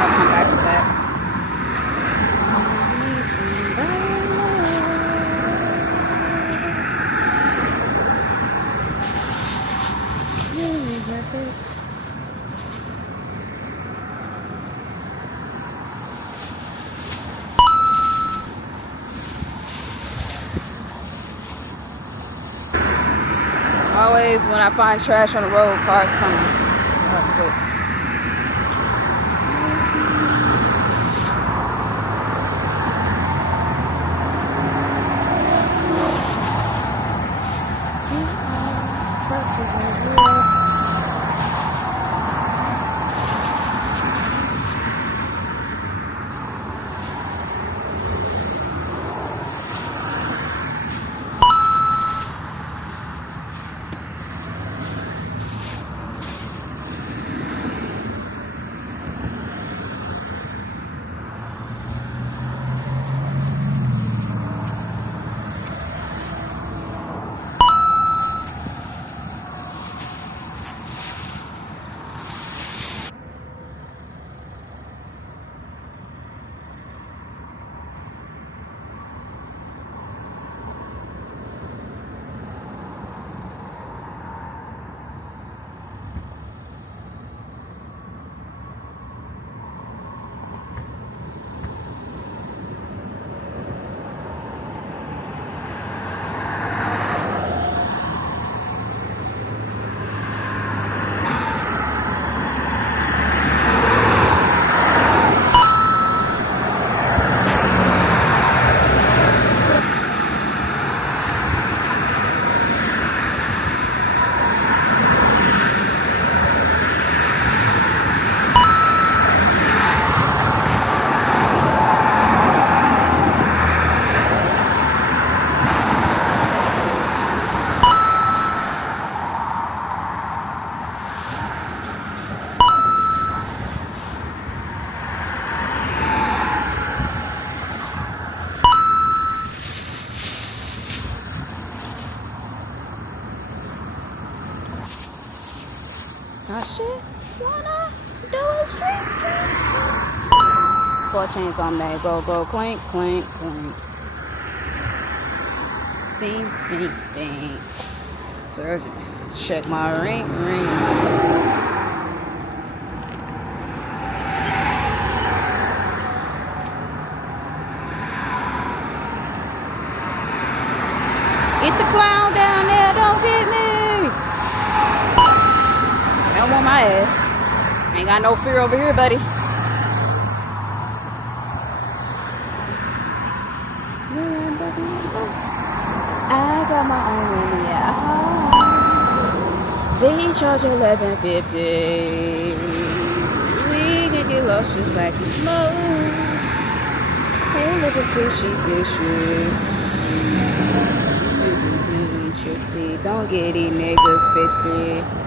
I'll come back to that. Really worth it. Always when I find trash on the road, cars coming. Quick. Oh shit, wanna do a street trip? 4 chains on there, go, go, clink, clink, clink. Bing, bing, bing. Surgeon, check my ring, ring. Get the clown down there, don't get me. Don't want my ass. Ain't got no fear over here, buddy. I got my own money, yeah. They charge $11.50. We can get lost just like you smoke. Hey, look at fishy, fishy. Trippy, don't get these niggas 50.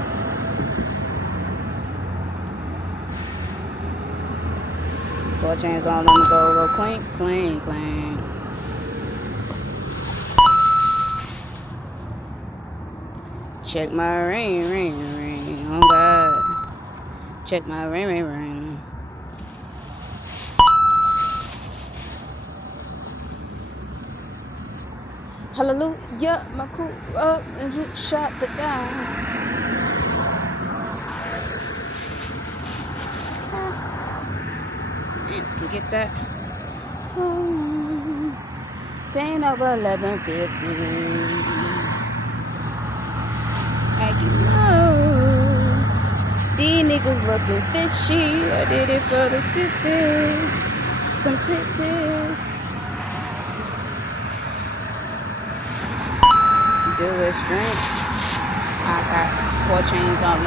Four chains on them, go clink, clink, clink. Check my ring, ring, ring. Oh God. Check my ring, ring, ring. Hallelujah, my crew up and you shot the guy. Ants can get that. Paying over $11.50. I can know These niggas looking fishy. I did it for the city. Some titties. Do it strength. I got 4 chains on.